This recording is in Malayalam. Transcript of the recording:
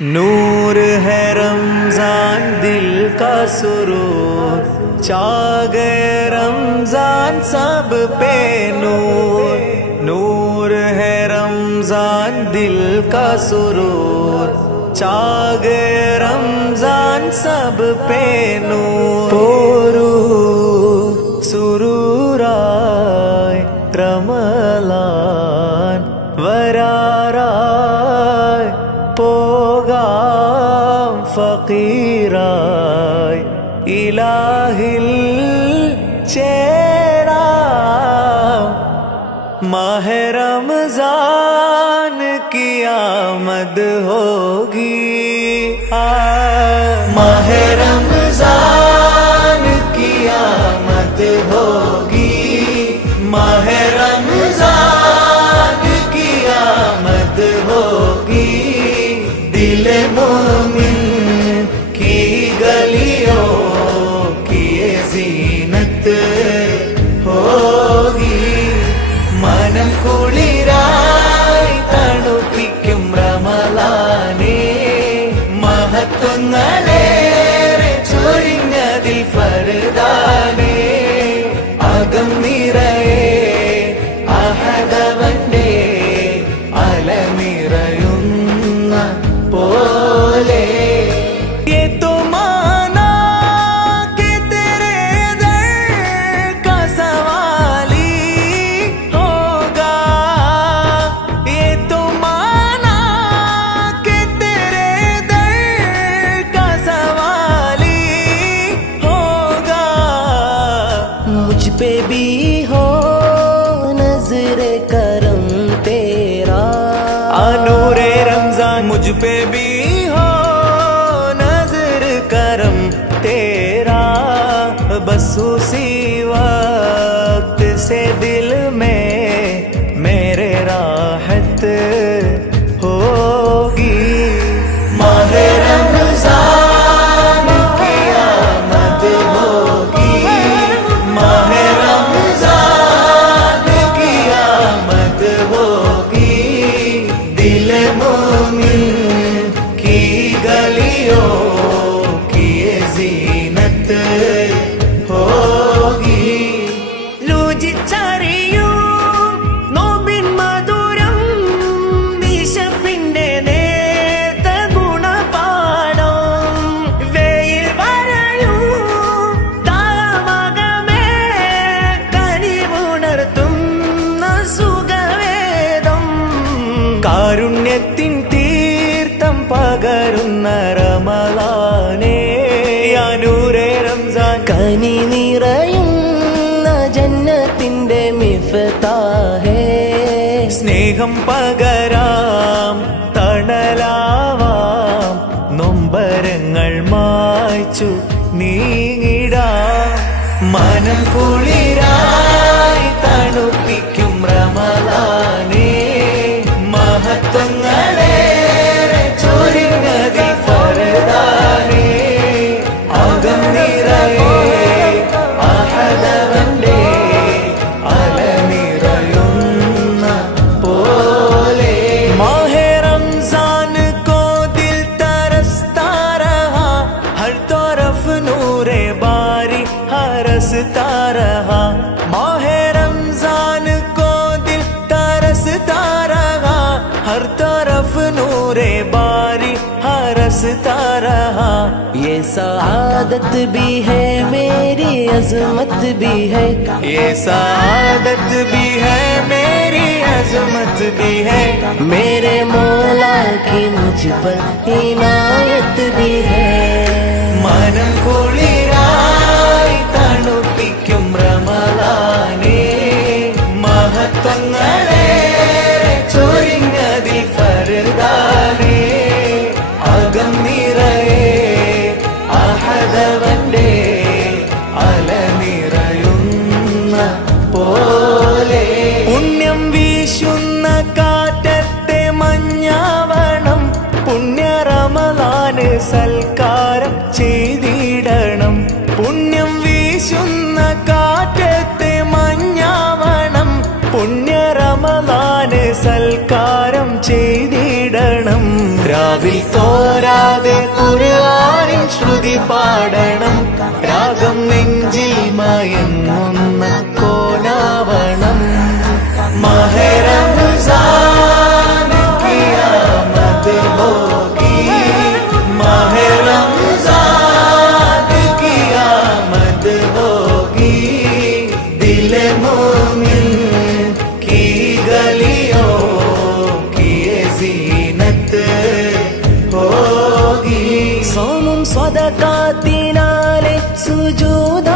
नूर है रमजान दिल का सुरूर, छा गए रमजान सब पे नूर। नूर है रमजान दिल का सुरूर, छा गए रमजान सब पे नूर। पोरू सुरूराय रमलान वराराय പോകാം ഫഖീറായി ഇലാഹിൽ ചേരാം। മാഹെ റമസാൻ की आमद होगी, माहे रमजान की आमद होगी, माहे रमजान की आमद होगी। दिल मोमिन की गलियों की ये जीनत होगी। मनम कुളിരായി തണുപ്പിക്കും റമളാനേ, മഹത്വങ്ങളേറെ ചൊരിഞ്ഞതിൽ ഫർദാനേ। അകം നിറയെ അഹദവന്റെ അലനിറയുന്ന പോലെ। ये तो माना कि तेरे दर का सवाली होगा, ये तो माना कि तेरे दर का सवाली होगा। मुझ पे भी हो नजरे करम तेरा, नूरे रमजान मुझ पे भी हो नजर करम तेरा। बस उसी वक्त से दिल में मेरे राहत होगी। माहे रमजान की आमद होगी, माहे रमजान की आमद होगी। दिल मोमिन की गलियों की ये जीनत होगी। രുചിച്ചറിയും നോമ്പിൻ മധുരം, വിശപ്പിന്റെ നേർത്ത ഗുണപാഠം। വെയിൽ വരയും താമകമേ കനിവുണർത്തുന്ന സുഖവേദം। കാരുണ്യത്തിൻ തീർത്ഥം പകരുന്ന റമളാനേ, യാ നൂറേ റംസാൻ കനി നിറയുന്ന ജന്നത്തിന്റെ മിഫ്താഹേ। സ്നേഹം പകരാം തണലാവാം, നൊമ്പരങ്ങൾ മായ്ച്ചു നീങ്ങിടാം। മനം കുളിരായി തണുപ്പിക്കും റമളാനേ, മഹത്വങ്ങളേറെ ചൊരിഞ്ഞതിൽ ഫർദാനേ। അകം നിറയെ അഹദവന്റെ അലനിറയുന്ന പോലെ। മാഹെ റംസാൻ को दिल तरसता रहा, हर तरफ नूरे बारी हरसता रहा। माहे रमजान को दिल तरसता रहा, हर तरफ नूरे बारी हरसता रहा। ये सआदत भी है मेरी अजमत भी है, ये सआदत भी है मेरी अजमत भी है। मेरे मौला की मुझ पर इनायत भी है। मनम കുളിരായി തണുപ്പിക്കും റമളാനേ, മഹത്വങ്ങളേറെ ചൊരിഞ്ഞതിൽ ഫർദാനേ। അകം നിറയെ അഹദവന്റെ അലനിറയുന്ന പോലെ। പുണ്യം വീശുന്ന കാറ്റത്തെ മഞ്ഞാവണം, പുണ്യ റമളാന് സൽക്കാരം ചെയ്തിടണം। പുണ്യം വീശുന്ന കാറ്റത്തെ മഞ്ഞാവണം, പുണ്യ റമളാന് സൽക്കാരം സൽക്കാരം ചെയ്തിടണം. രാവിൽ തോരാതെ ഖുർആനിൻ ശ്രുതി പാടണം. രാഗം നെഞ്ചിൽ മയങ്ങുന്ന കോലാവണം. മാഹെ റംസാൻ की आमद होगी, माहे रमजान की आमद होगी. दिल मोमिन की गलियों की जीनत होगी. സോമും സ്വദഖാത്തിനാലെ സുജൂദ